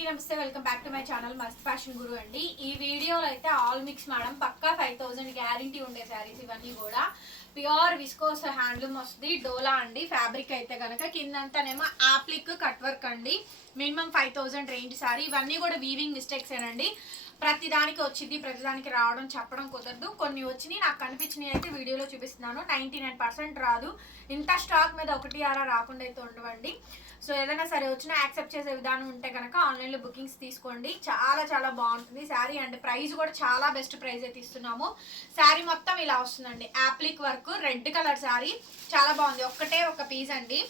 అండి నమస్తే welcome back to my channel మస్త్ ఫ్యాషన్ గురు అండి. ఈ వీడియోలో అయితే ఆల్ మిక్స్ మేడం పక్కా 5000 గ్యారంటీ ఉండే శారీస్ ఇవన్నీ కూడా ప్యూర్ విస్కోస్ హ్యాండ్లూమ్ వస్తుంది. డోలా అండి ఫ్యాబ్రిక్ అయితే కనుక కిందంతానేమో ఆప్లిక్ కట్ వర్క్ అండి. Minimum 5000 range sari. ఇవన్నీ కూడా వీవింగ్ మిస్టేక్స్ ఏనండి. ప్రతిదానికి వచ్చింది ప్రతిదానికి రావడం చెప్పడం కుదరదు. కొన్ని వచ్చినాయి నాకు కనిపించినవి అయితే వీడియోలో చూపిస్తున్నాను. 99% రాదు. ఇంత స్టాక్ మీద ఒకటి ఆరా రాకుండా అయితే ఉండవండి. సో ఏదైనా సరే వచ్చినా యాక్సెప్ట్ చేసే విధానం ఉంటే కనుక ఆన్లైన్లో బుకింగ్స్ తీసుకోండి. చాలా చాలా బాగుంటుంది శారీ అండ్ ప్రైస్ కూడా చాలా బెస్ట్ ప్రైస్ అయితే ఇస్తున్నాము. శారీ మొత్తం ఇలా వస్తుందండి. Appliqué work red colour sari చాలా బాగుంది. ఒక్కటే ఒక పీస్ అండి.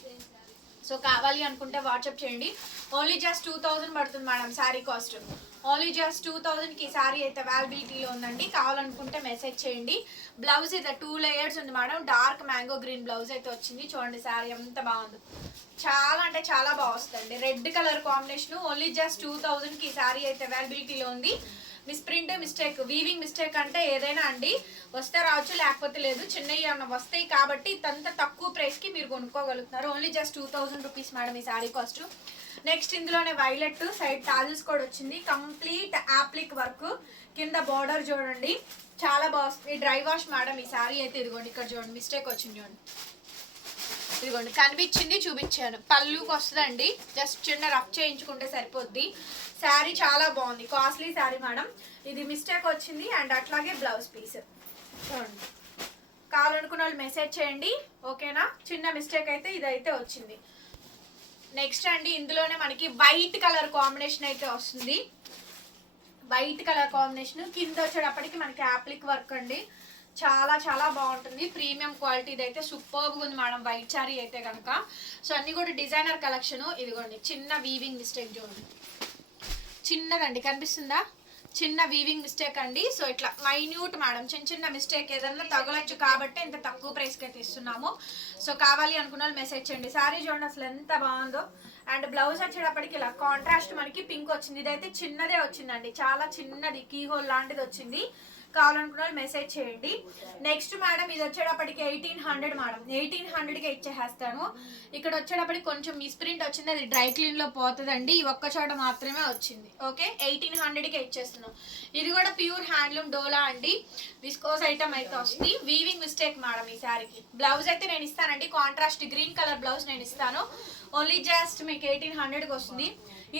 సో కావాలి అనుకుంటే వాట్సాప్ చేయండి. ఓన్లీ జస్ట్ 2000 పడుతుంది madam sari cost. Only just 2000కి శారీ అయితే అవైలబిలిటీలో ఉందండి. కావాలనుకుంటే మెసేజ్ చేయండి. బ్లౌజ్ అయితే 2 లేయర్స్ ఉంది madam. Dark mango green blouse అయితే వచ్చింది. చూడండి శారీ ఎంత బాగుంది. చాలా అంటే చాలా బాగా వస్తుందండి. Red colour combination. Only just 2000కి శారీ అయితే అవైలబిలిటీలో ఉంది. మిస్ప్రింట్ మిస్టేక్ వీవింగ్ మిస్టేక్ అంటే ఏదైనా అండి వస్తే రావచ్చు లేకపోతే లేదు. చిన్నవి ఏమన్నా వస్తాయి కాబట్టి అంత తక్కువ ప్రైస్కి మీరు కొనుక్కోగలుగుతున్నారు. ఓన్లీ జస్ట్ 2000 రూపీస్ మేడం ఈ శారీ కాస్ట్. నెక్స్ట్ ఇందులోనే వైలెట్ సైడ్ టాజిల్స్ కూడా వచ్చింది. కంప్లీట్ యాప్లిక్ వర్క్ కింద బార్డర్ చూడండి చాలా బాగుంది. డ్రై వాష్ మేడం ఈ శారీ అయితే. ఇదిగోండి ఇక్కడ చూడండి మిస్టేక్ వచ్చింది చూడండి. ఇదిగోండి కనిపించింది చూపించాను. పళ్ళుకి వస్తుందండి. జస్ట్ చిన్న రఫ్ చేయించుకుంటే సరిపోద్ది. శారీ చాలా బాగుంది. Costly sari madam. ఇది మిస్టేక్ వచ్చింది అండ్ అట్లాగే బ్లౌజ్ పీస్ చూడండి. కావాలనుకున్న వాళ్ళు మెసేజ్ చేయండి ఓకేనా. చిన్న మిస్టేక్ అయితే ఇదైతే వచ్చింది. నెక్స్ట్ అండి ఇందులోనే మనకి వైట్ కలర్ కాంబినేషన్ అయితే వస్తుంది. వైట్ కలర్ కాంబినేషన్ కింద వచ్చేటప్పటికి మనకి యాప్లిక్ వర్క్ అండి. చాలా చాలా బాగుంటుంది. ప్రీమియం క్వాలిటీ అయితే సూపర్గా ఉంది మేడం వైట్ శారీ అయితే కనుక. సో అన్నీ కూడా డిజైనర్ కలెక్షన్. ఇదిగోండి చిన్న వీవింగ్ మిస్టేక్ చూడండి. చిన్నదండి కనిపిస్తుందా. చిన్న వీవింగ్ మిస్టేక్ అండి. సో ఇట్లా మైన్యూట్ మేడం చిన్న చిన్న మిస్టేక్ ఏదన్నా తగలచ్చు కాబట్టి ఇంత తక్కువ ప్రైస్కి అయితే ఇస్తున్నాము. సో కావాలి అనుకున్న వాళ్ళు మెసేజ్ చేయండి. శారీ చూడండి అసలు ఎంత బాగుందో. అండ్ బ్లౌజ్ వచ్చేటప్పటికి ఇలా కాంట్రాస్ట్ మనకి పింక్ వచ్చింది. ఇదైతే చిన్నదే వచ్చిందండి. చాలా చిన్నది కీ హోల్ లాంటిది వచ్చింది. కావాలనుకున్న వాళ్ళు మెసేజ్ చేయండి. నెక్స్ట్ మేడం ఇది వచ్చేటప్పటికి 1800 మేడం. 1800కి ఇచ్చేస్తాను. ఇక్కడ వచ్చేటప్పటికి కొంచెం మిస్ప్రింట్ వచ్చింది. అది డ్రై క్లీన్లో పోతుందండి. ఈ ఒక్క చోట మాత్రమే వచ్చింది. ఓకే 1800కి ఇచ్చేస్తున్నాం. ఇది కూడా ప్యూర్ హ్యాండ్లూమ్ డోలా అండి. విస్కోస్ ఐటమ్ అయితే వస్తుంది. వీవింగ్ మిస్టేక్ మేడం ఈ శారీకి. బ్లౌజ్ అయితే నేను ఇస్తానండి. కాంట్రాస్ట్ గ్రీన్ కలర్ బ్లౌజ్ నేను ఇస్తాను. ఓన్లీ జస్ట్ మీకు 1800కి వస్తుంది.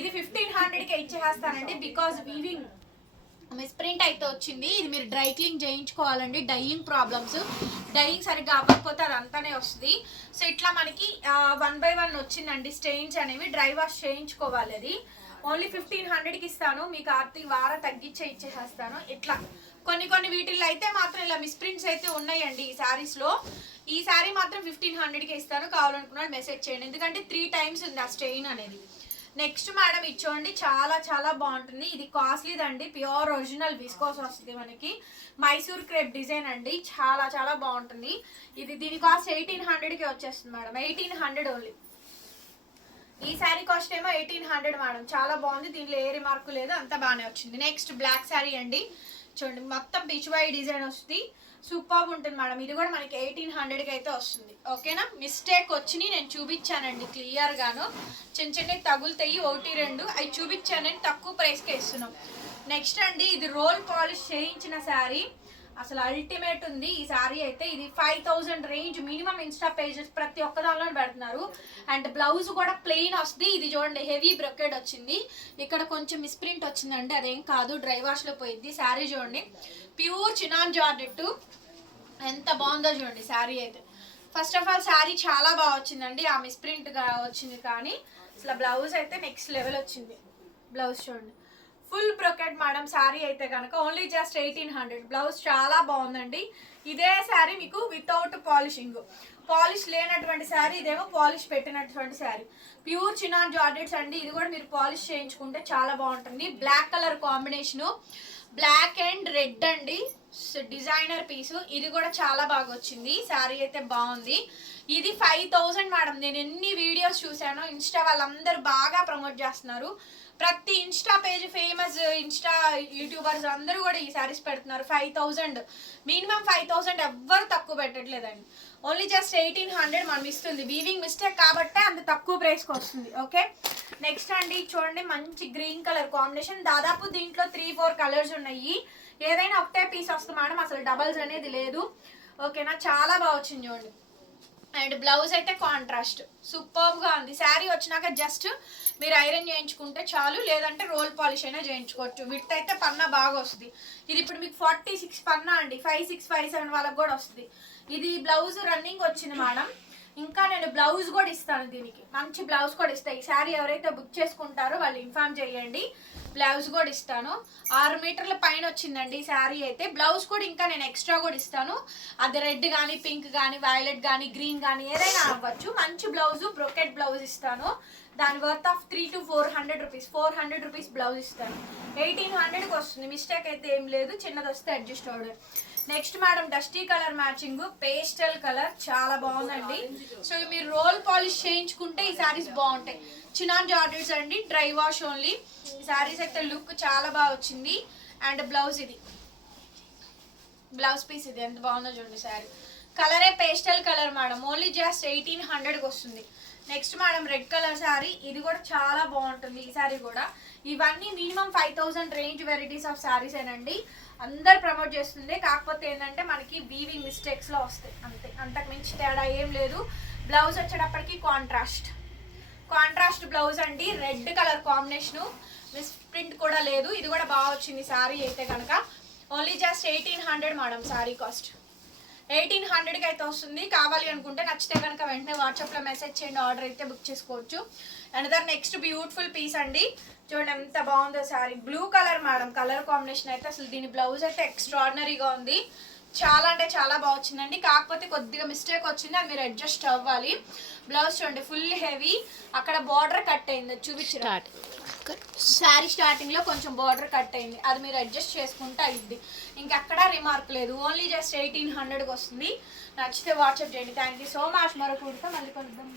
ఇది 1500కి ఇచ్చేస్తానండి. బికాజ్ వీవింగ్ మిస్ప్రింట్ అయితే వచ్చింది. ఇది మీరు డ్రై క్లీన్ చేయించుకోవాలండి. డైయింగ్ ప్రాబ్లమ్స్ డైయింగ్ సరిగ్గా అవ్వకపోతే అది అంతానే వస్తుంది. సో ఇట్లా మనకి 1 by 1 వచ్చిందండి. స్టెయిన్స్ అనేవి డ్రై వాష్ చేయించుకోవాలి. అది ఓన్లీ 1500కి ఇస్తాను. మీకు ఆర్థిక వారం తగ్గించే ఇచ్చేసేస్తాను. ఇట్లా కొన్ని వీటిల్లో అయితే మాత్రం ఇలా మిస్ప్రింట్స్ అయితే ఉన్నాయండి ఈ శారీస్లో. ఈ శారీ మాత్రం 1500కి ఇస్తాను. కావాలనుకున్నాడు మెసేజ్ చేయండి. ఎందుకంటే 3 times ఉంది ఆ స్టెయిన్ అనేది. నెక్స్ట్ మేడం ఇచ్చోండి చాలా చాలా బాగుంటుంది. ఇది కాస్ట్లీదండి. ప్యూర్ ఒరిజినల్ విస్కోస్ వస్తుంది మనకి. మైసూర్ క్రేప్ డిజైన్ అండి. చాలా చాలా బాగుంటుంది. ఇది దీని కాస్ట్ 1800కి వచ్చేస్తుంది మేడం. 1800 ఓన్లీ. ఈ శారీ కాస్ట్ ఏమో 1800 మేడం. చాలా బాగుంది. దీంట్లో ఏ రిమార్క్ లేదు. అంతా బాగానే వచ్చింది. నెక్స్ట్ బ్లాక్ శారీ అండి. చూడండి మొత్తం పిచ్వాయి డిజైన్ వస్తుంది. సూపర్ ఉంటుంది మేడం. ఇది కూడా మనకి 1800కి అయితే వస్తుంది. ఓకేనా. మిస్టేక్ వచ్చినాయి నేను చూపించానండి క్లియర్గాను. చిన్న చిన్నవి తగులుతాయి 1-2 అవి చూపించానని తక్కువ ప్రైస్కే ఇస్తున్నాం. నెక్స్ట్ అండి ఇది రోల్ పాలిష్ చేయించిన శారీ. అసలు అల్టిమేట్ ఉంది ఈ శారీ అయితే. ఇది 5000 రేంజ్ మినిమం. ఇన్స్టా పేజెస్ ప్రతి ఒక్క దానిలో పెడుతున్నారు. అండ్ బ్లౌజ్ కూడా ప్లెయిన్ వస్తుంది. ఇది చూడండి హెవీ బ్రొకెడ్ వచ్చింది. ఇక్కడ కొంచెం మిస్ప్రింట్ వచ్చిందండి. అదేం కాదు డ్రై వాష్లో పోయింది. శారీ చూడండి ప్యూర్ చినాన్ జార్జెట్. ఎంత బాగుందో చూడండి శారీ అయితే. ఫస్ట్ ఆఫ్ ఆల్ శారీ చాలా బాగా వచ్చిందండి. ఆ మిస్ప్రింట్గా వచ్చింది కానీ అసలు బ్లౌజ్ అయితే నెక్స్ట్ లెవెల్ వచ్చింది. బ్లౌజ్ చూడండి ఫుల్ బ్రొకెట్ మేడం. శారీ అయితే కనుక ఓన్లీ జస్ట్ 1800. బ్లౌజ్ చాలా బాగుందండి. ఇదే శారీ మీకు వితౌట్ పాలిషింగ్. పాలిష్ లేనటువంటి శారీ. ఇదేమో పాలిష్ పెట్టినటువంటి శారీ. ప్యూర్ చినాన్ జార్జెట్స్ అండి. ఇది కూడా మీరు పాలిష్ చేయించుకుంటే చాలా బాగుంటుంది. Black colour combination. Black and red అండి. Designer piece. ఇది కూడా చాలా బాగా వచ్చింది. శారీ అయితే బాగుంది. ఇది 5000 మేడం. నేను ఎన్ని వీడియోస్ చూసానో ఇన్స్టా వాళ్ళందరూ బాగా ప్రమోట్ చేస్తున్నారు. ప్రతి Insta page famous Insta YouTubers అందరూ కూడా ఈ శారీస్ పెడుతున్నారు. 5000 మినిమం 5000 ఎవ్వరు తక్కువ పెట్టట్లేదండి. ఓన్లీ జస్ట్ 1800 మనం ఇస్తుంది. వీవింగ్ మిస్టేక్ కాబట్టే అంత తక్కువ ప్రైస్కి వస్తుంది. ఓకే, నెక్స్ట్ అండి చూడండి మంచి గ్రీన్ కలర్ కాంబినేషన్. దాదాపు దీంట్లో 3-4 కలర్స్ ఉన్నాయి. ఏదైనా ఒకటే పీస్ వస్తుంది మేడం, అసలు డబల్స్ అనేది లేదు. ఓకేనా, చాలా బాగా వచ్చింది చూడండి. అండ్ బ్లౌజ్ అయితే కాంట్రాస్ట్ సూపర్గా ఉంది. శారీ వచ్చినాక జస్ట్ మీరు ఐరన్ చేయించుకుంటే చాలు, లేదంటే రోల్ పాలిష్ అయినా చేయించుకోవచ్చు. విత్ అయితే పన్నా బాగా వస్తుంది. ఇది ఇప్పుడు మీకు 46 పన్నా అండి, 56, 57 వాళ్ళకి కూడా వస్తుంది. ఇది బ్లౌజ్ రన్నింగ్ వచ్చింది మేడం. ఇంకా నేను బ్లౌజ్ కూడా ఇస్తాను, దీనికి మంచి బ్లౌజ్ కూడా ఇస్తాను. ఈ శారీ ఎవరైతే బుక్ చేసుకుంటారో వాళ్ళు ఇన్ఫార్మ్ చేయండి, బ్లౌజ్ కూడా ఇస్తాను. 6 మీటర్ల పైన వచ్చిందండి ఈ శారీ అయితే. బ్లౌజ్ కూడా ఇంకా నేను ఎక్స్ట్రా కూడా ఇస్తాను. అది రెడ్ కానీ, పింక్ కానీ, వైలెట్ కానీ, గ్రీన్ కానీ ఏదైనా అవ్వచ్చు. మంచి బ్లౌజ్, బ్రొకెట్ బ్లౌజ్ ఇస్తాను. దాని worth of 300 to 400 rupees. 400 rupees blouse ఇస్తాను. 1800కి వస్తుంది. మిస్టేక్ అయితే ఏం లేదు, చిన్నది వస్తే అడ్జస్ట్ అవ్వడం. Next madam dusty colour matching, pastel colour చాలా బాగుందండి. సో మీరు రోల్ పాలిష్ చేయించుకుంటే ఈ శారీస్ బాగుంటాయి. చినాన్ జార్జెట్స్ అండి, డ్రై వాష్ ఓన్లీ. ఈ శారీస్ అయితే లుక్ చాలా బాగా వచ్చింది. అండ్ బ్లౌజ్ ఇది, బ్లౌజ్ పీస్ ఇది ఎంత బాగుందో చూడండి. శారీ కలరే pastel colour madam, only just 1800కి వస్తుంది. Next madam red colour sari, ఇది కూడా చాలా బాగుంటుంది. ఈ శారీ కూడా ఇవన్నీ minimum 5000 range varieties of saris ఏనండి. అందరు ప్రమోట్ చేస్తుంది. కాకపోతే ఏంటంటే మనకి వీవింగ్ మిస్టేక్స్లో వస్తాయి అంతే, అంతకు మించి తేడా ఏం లేదు. బ్లౌజ్ వచ్చేటప్పటికి కాంట్రాస్ట్ బ్లౌజ్ అండి, red colour combination, misprint కూడా లేదు. ఇది కూడా బాగా వచ్చింది శారీ అయితే కనుక. Only just 1800 madam sari cost. 1800కి అయితే వస్తుంది. కావాలి అనుకుంటే నచ్చితే కనుక వెంటనే వాట్సాప్లో మెసేజ్ చేయండి, ఆర్డర్ అయితే బుక్ చేసుకోవచ్చు. అనదర్ నెక్స్ట్ బ్యూటిఫుల్ పీస్ అండి, చూడండి ఎంత బాగుందో sari. Blue colour madam, colour combination అయితే అసలు దీని బ్లౌజ్ అయితే ఎక్స్ట్రాడినరీగా ఉంది. చాలా అంటే చాలా బాగా వచ్చిందండి. కాకపోతే కొద్దిగా మిస్టేక్ వచ్చింది, అది మీరు అడ్జస్ట్ అవ్వాలి. బ్లౌజ్ చూడండి ఫుల్ హెవీ, అక్కడ బార్డర్ కట్ అయింది చూపించారు. శారీ స్టార్టింగ్లో కొంచెం బార్డర్ కట్ అయింది, అది మీరు అడ్జస్ట్ చేసుకుంటే అయింది. ఇంకెక్కడా రిమార్క్ లేదు. ఓన్లీ జస్ట్ 1800కి వస్తుంది. నచ్చితే వాట్సాప్ చేయండి. Thank you so much. మరొక మళ్ళీ కొంచెం